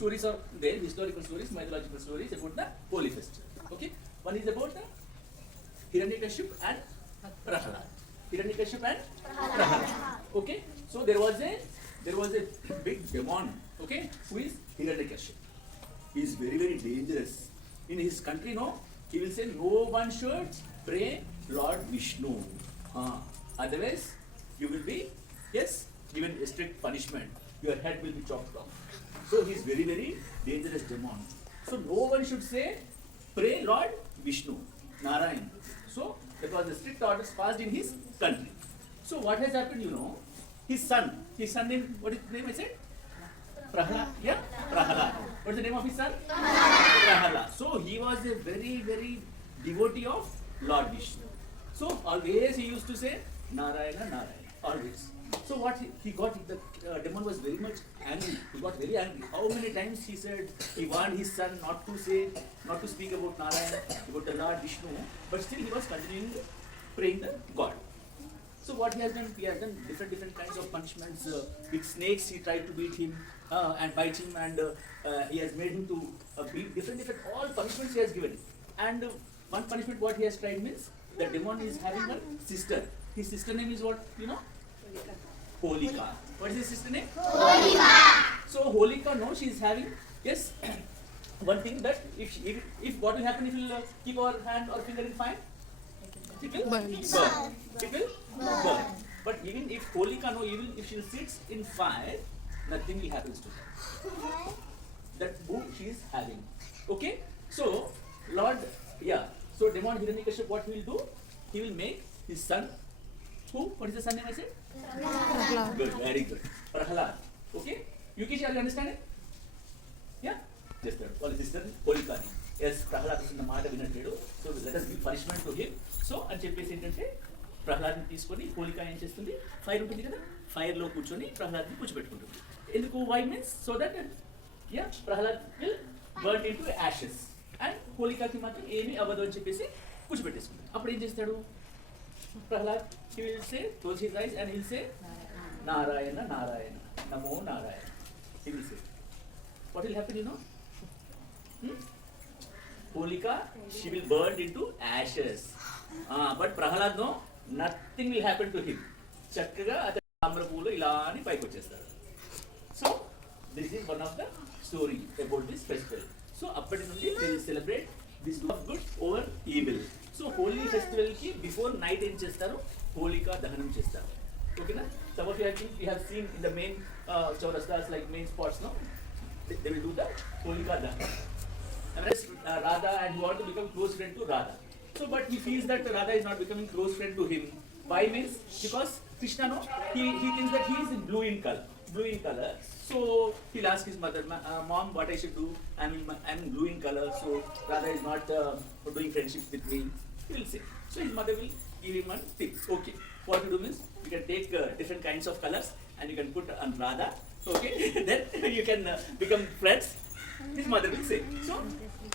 stories are there, historical stories, mythological stories about the holy festival. Okay, one is about the Hiranyakashipu and Prahalad. Hiranyakashipu and Prahalad. Okay, so there was a big demon. Okay, who is Hiranyakashipu? He is very very dangerous. In his country, no, he will say no one should pray Lord Vishnu. Otherwise, you will be given a strict punishment. Your head will be chopped off. So he is very very dangerous demon. So no one should say pray Lord Vishnu, Narayan. So because the strict orders passed in his country. So what has happened? You know, his son name, what is the name I said? Prahalad. Yeah, Prahalad. What's the name of his son? Prahalad. So he was a very very devotee of Lord Vishnu. So always he used to say Narayana, Narayana. Always. So what he got, the demon was very much angry. He got very angry. How many times he said, he warned his son not to speak about Narayana, about the Lord Vishnu, but still he was continuing praying the God. So what he has done different kinds of punishments. With snakes he tried to beat him and bite him, and he has made him to beat different all punishments he has given. And one punishment what he has tried means, the demon is having one sister. His sister name is what, you know? Holika. What is his sister name? Holika. So Holika, no, she is having, yes, one thing that if what will happen if we will keep our hand or finger in fire? It will burn. It will burn. But even if Holika, no, even if she sits in fire, nothing will happen to her. That who she is having. Okay? So, Lord, so demon Hiranyakashipu, what he will do? He will make his son, who? What is the son name I said? Prahalad. Good, very good. Prahalad. Okay? Yukish, are you understand it? Yeah? Just that. All sister, Holika. Yes, Prahalad is in the మాట వినట్లేడు. So let us give punishment to him. So అని చెప్పేసి ఏంటంటే ప్రహ్లాద్ని తీసుకొని హోలిక ఏం చేస్తుంది? Fire ఉంటుంది కదా, fire లో కూర్చొని ప్రహ్లాద్ని కూర్చోబెట్టుకుంటుంది. ఎందుకు? Why means so that Prahlad will burn into ashes and హోలికాకి మాత్రం ఏమీ అవ్వదు అని చెప్పేసి కూర్చోబెట్టేసుకుంటుంది. అప్పుడు ఏం చేస్తాడు Prahlad? he will say, close his eyes and he will say Narayana, Narayana, Namo Narayana. He will say. What will happen, you know? Holika, she will burn into ashes. But Prahalad, no, nothing will happen to him. Chakkaga atadu tamra poolu ila ani paiki vachestaru. So this is one of the story about this festival. So appadi nundi they will celebrate this of good over evil. So holy festival ki before night em chestaru, Holika dahanam chestaru. Okay na? Some of you have seen in the main chaurastas, like main spots, no? They will do the Holika dahanam. And Radha, and he wants to become close friend to Radha. So but he feels that Radha is not becoming close friend to him. Why means? Because Krishna, no, he thinks that he is in blue in color. So he'll ask his mother, Mom, what I should do? I'm in blue in color, so Radha is not doing friendship with me. He will say. So his mother will give him a tip. Okay, what to do means you can take different kinds of colors and you can put on Radha. Okay, then you can become friends. His mother will say. So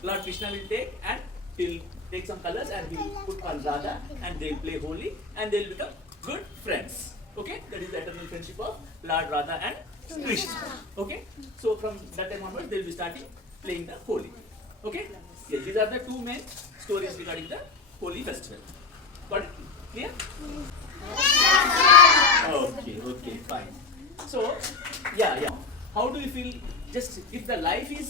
Lord Krishna will take and he'll take some colors and he'll put on Radha and they'll play Holi and they'll become good friends. Okay, that is the eternal friendship of Lord Radha and Krishna. Okay, so from that time onwards they'll be starting playing the Holi. Okay, yes, these are the two main stories regarding the Holi festival. Got it? Clear? Okay, fine. So, how do you feel? Just if the life is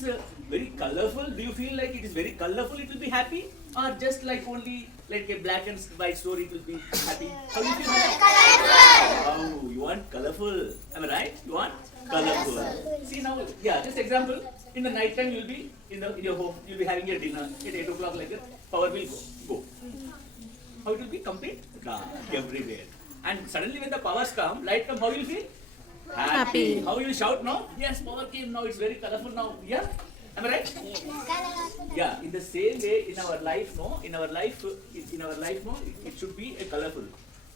very colorful, do you feel like it is very colorful, it will be happy? Or just like only like a black and white story, it will be happy? How do you feel? Colorful! Oh, you want colorful. Am I right? You want colorful. See now, just example, in the night time you will be in your home, you will be having your dinner at 8 o'clock like that, power will go. How it will be? Complete dark everywhere. And suddenly when the powers come, light come, how you will feel? Happy. How you will shout now? Yes, power came now, it's very colorful now. Yeah? Am I right? Yeah, in the same way in our life, it should be a colorful.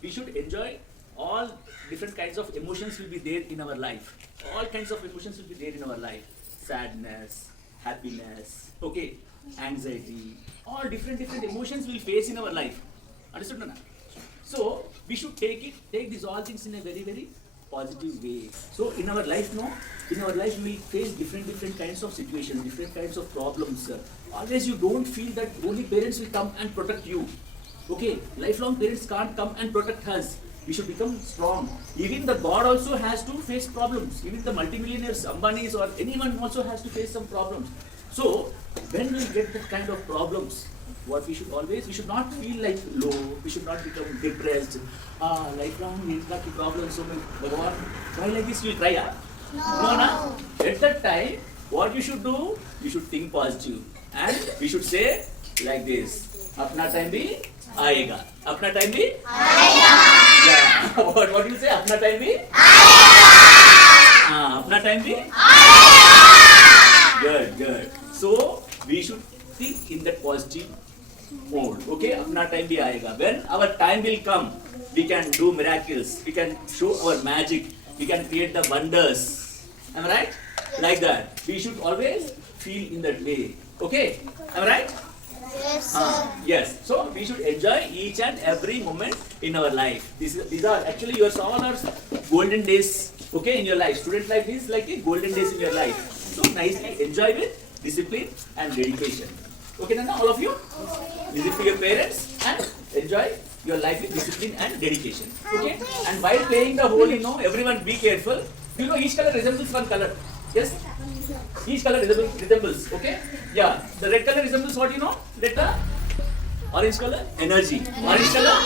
We should enjoy all different kinds of emotions will be there in our life. All kinds of emotions will be there in our life. Sadness, happiness, okay, anxiety, all different emotions we'll face in our life. Understood, Nana? So we should take these all things in a very, very positive way. So in our life, no, in our life we face different kinds of situations, different kinds of problems. Always you don't feel that only parents will come and protect you. Okay, lifelong parents can't come and protect us. We should become strong. Even the God also has to face problems. Even the multimillionaires, Ambanis or anyone also has to face some problems. So when we get that kind of problems, what we should always, we should not feel like low, we should not become depressed. Lifelong we'll got problems, so Bhagavan, why like this you will try, No, na? At that time, what you should do, you should think positive. And we should say like this, Apna time bhi aayega. Apna time bhi aayega. Yeah. What do you say? Apna time bhi aayega. Apna time bhi aayega. Good. So, we should think in that positive mode. Okay, apna time bhi aayega. When our time will come, we can do miracles. We can show our magic. We can create the wonders. Am I right? Yes. Like that. We should always feel in that way. Okay? Am I right? Yes, sir. Yes. So we should enjoy each and every moment in our life. These are actually your all are golden days. Okay, in your life. Student life is like a golden days in your life. So nicely enjoy with discipline and dedication. Okay, Nana, all of you? Listen to your parents and enjoy your life with discipline and dedication. Okay? And while playing the Holi, everyone be careful. You know each color resembles one color. Yes? Each color resembles. Okay? Yeah. The red color resembles what you know? Orange color? Energy. Orange color?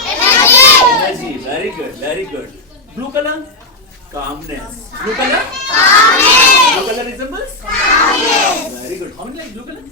Energy. Very good. Very good. Blue color? Calmness. Blue color? Calmness. Blue color resembles? Calmness. Very good. How many like blue color?